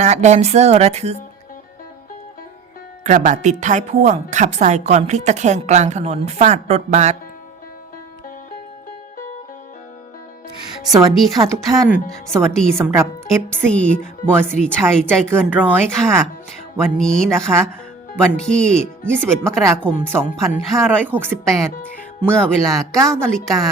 ณะแดนเซอร์ระทึก กระบะติดท้ายพ่วง ขับสายก่อนพลิกตะแคงกลางถนนฟาดรถบัสสวัสดีค่ะทุกท่าน สวัสดีสำหรับ FC บอยสิริชัยใจเกินร้อยค่ะ วันนี้นะคะ วันที่ 21 มกราคม 2568 เมื่อเวลา 9 นาฬิกา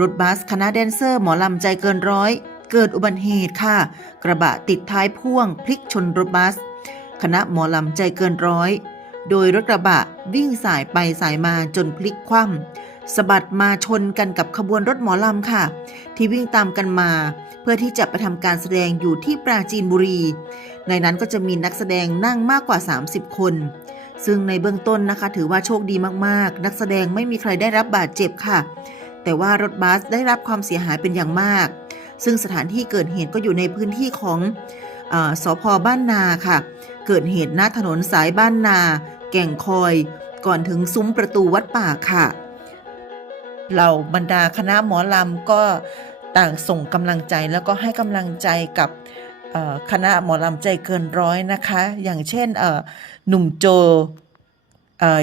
รถบัสคณะแดนเซอร์หมอลำใจเกินร้อย เกิดอุบัติเหตุค่ะ กระบะติดท้ายพ่วงพลิกชนรถบัส คณะหมอลำใจเกินร้อย โดยรถกระบะวิ่งสายไปสายมาจนพลิกคว่ำสะบัดมาชนกันกับขบวนรถหมอลำค่ะ ที่วิ่งตามกันมา เพื่อที่จะไปทำการแสดงอยู่ที่ปราจีนบุรี ในนั้นก็จะมีนักแสดงนั่งมากกว่า 30 คนซึ่งในเบื้องต้นนะคะถือว่าโชคดีมากๆ นักแสดงไม่มีใครได้รับบาดเจ็บค่ะ แต่ว่ารถบัสได้รับความเสียหายเป็นอย่างมาก ซึ่งสถานที่เกิดเหตุก็อยู่ในพื้นที่ของออสพบ้านนาค่ะ เกิดเหตุหน้าถนนสายบ้านนา แก่งคอย ก่อนถึงซุ้มประตูวัดป่าค่ะ เหล่าบรรดาคณะหมอลำก็ต่างส่งกำลังใจแล้วก็ให้กำลังใจกับคณะหมอลำใจเกินร้อยนะคะ อย่างเช่นหนุ่มโจ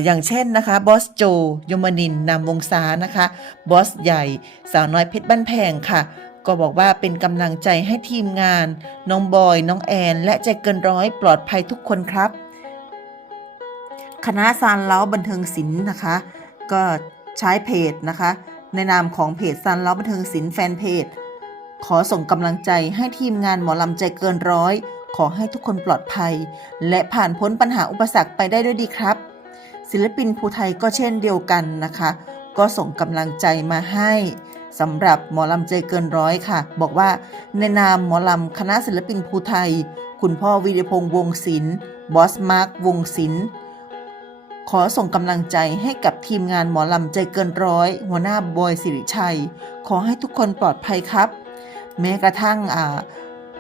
อย่างเช่นนะคะบอสโจยมนินนามวงศานะคะบอสใหญ่ สาวน้อยเพชรบ้านแพงค่ะ ก็บอกว่าเป็นกำลังใจให้ทีมงาน น้องบอย น้องแอน และใจเกินร้อยปลอดภัยทุกคนครับ คณะซานเล้าบันเทิงศิลป์นะคะ ก็ใช้เพจนะคะ ในนามของเพจซานเล้าบันเทิงศิลป์แฟนเพจ ขอส่งกำลังใจให้ทีมงานหมอลำใจเกินร้อย ขอให้ทุกคนปลอดภัย และผ่านพ้นปัญหาอุปสรรคไปได้ด้วยดีครับ ศิลปินภูไทยก็เช่นเดียวกันนะคะ ก็ส่งกำลังใจมาให้ สำหรับหมอลำใจเกินร้อยค่ะ บอกว่าในนามหมอลำคณะศิลปินภูไทย คุณพ่อวีรพงษ์วงศิลป์บอสมาร์ควงศิลป์ขอส่งกำลังใจให้กับทีมงานหมอลำใจเกินร้อย หัวหน้าบอยสิริชัย ขอให้ทุกคนปลอดภัยครับ แม้กระทั่ง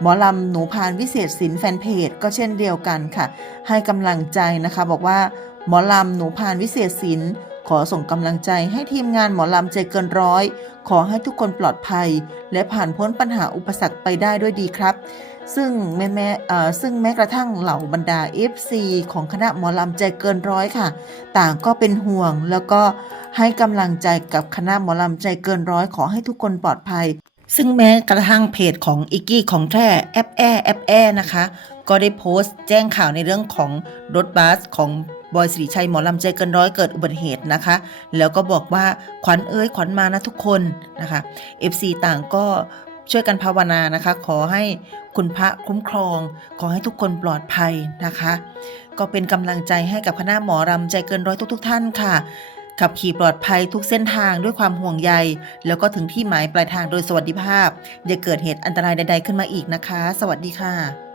หมอลำหนูพานวิเศษศิลป์แฟนเพจก็เช่นเดียวกันค่ะ ให้กำลังใจนะคะ บอกว่าหมอลำหนูพานวิเศษศิลป์ ขอส่งกำลังใจให้ทีมงานหมอลำใจเกินร้อย ขอให้ทุกคนปลอดภัย และผ่านพ้นปัญหาอุปสรรคไปได้ด้วยดีครับ ซึ่งแม่แม่เอ่อซึ่งแม้กระทั่งเหล่าบรรดา FC ของคณะหมอลำใจเกินร้อยค่ะ ต่างก็เป็นห่วง แล้วก็ให้กำลังใจกับคณะหมอลำใจเกินร้อย ขอให้ทุกคนปลอดภัยซึ่งแม้กระทั่งเพจของอิกกี้ของแท้แอปแอแอปแอนะคะ ก็ได้โพสต์แจ้งข่าวในเรื่องของรถบัสของ บอยสิริชัยหมอลำใจเกินร้อยเกิดอุบัติเหตุนะคะ แล้วก็บอกว่าขวัญเอ้ยขวัญมานะทุกคนนะคะ FC ต่างก็ช่วยกันภาวนานะคะ ขอให้คุณพระคุ้มครอง ขอให้ทุกคนปลอดภัยนะคะ ก็เป็นกำลังใจให้กับคณะหมอรำใจเกินร้อยทุก ๆท่านค่ะขับขี่ปลอดภัยทุกเส้นทางด้วยความห่วงใย แล้วก็ถึงที่หมายปลายทางโดยสวัสดิภาพ อย่าเกิดเหตุอันตรายใด ๆ ขึ้นมาอีกนะคะ สวัสดีค่ะ